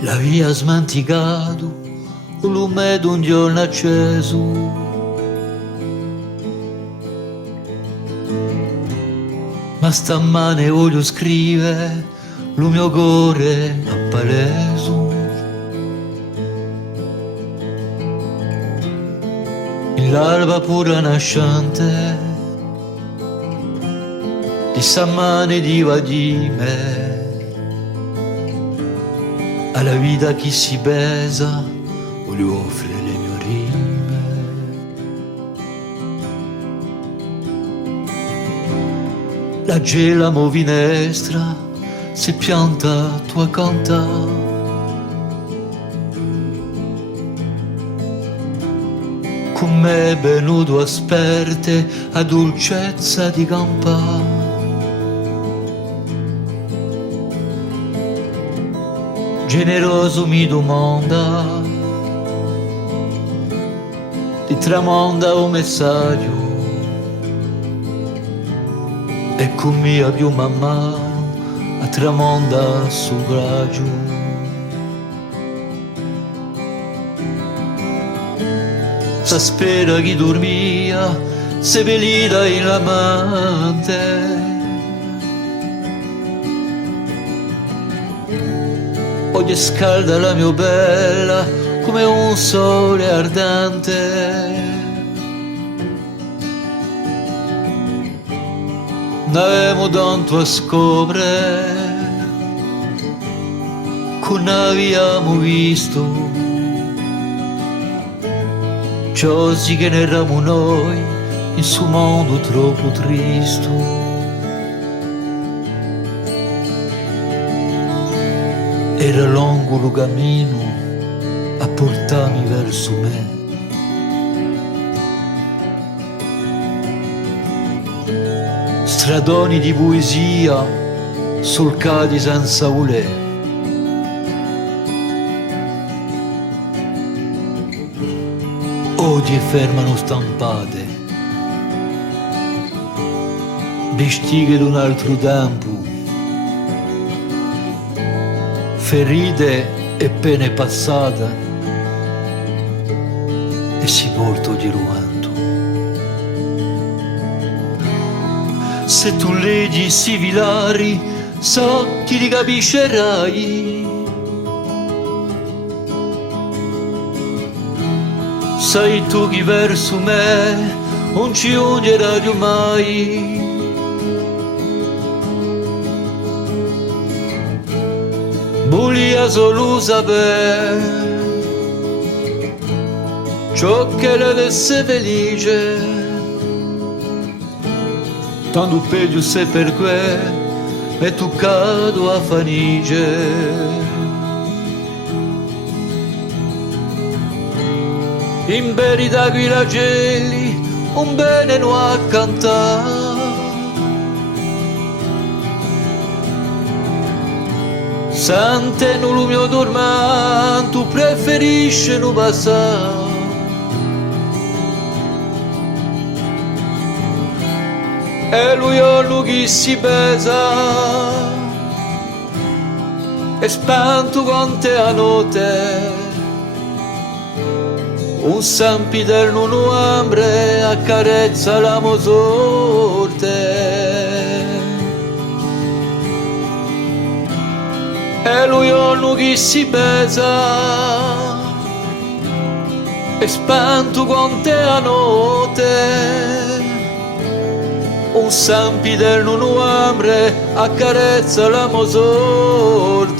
L'aveva smanticato un lume d'un giorno acceso. Ma stamane voglio scrivere lo mio cuore a paleso. L'alba pura nascente di Sammane di Vadime, alla vita chi si besa voglio offrire le mie rime. La gela mo finestra si pianta tua canta. Con me venuto asperte a dolcezza di campa. Generoso mi domanda, ti tramonda un messaggio e con mia più man mano a tramonda su raggio. Sa spera chi dormia seppellita in l'amante. Oggi scalda la mia bella come un sole ardente. N'avemo tanto a scoprire, che non abbiamo visto. Ciò sì che ne eravamo noi in suo mondo troppo tristo. Era lungo il cammino a portarmi verso me. Stradoni di poesia solcati senza voler. Odi e fermano stampate, vestighe d'un altro tempo, ferite e pene passate, e si porta di ruanto. Se tu leggi si vilari, so chi li capiscerai. Sai tu chi verso me non ci giungerà più mai. Volia solo sapere ciò che le desse felice, tanto peggio se per que è toccato a fanice. In verità qui la geli un bene non a cantare. Sante non lo mio dormento preferisce non passare. E lui giorno chi si pesa e spanto quante a notte. Un sempiterno novembre accarezza la mia sorte. E lui giorno chi si pesa e spanto quante a notte. Un sempiterno novembre accarezza la mia sorte.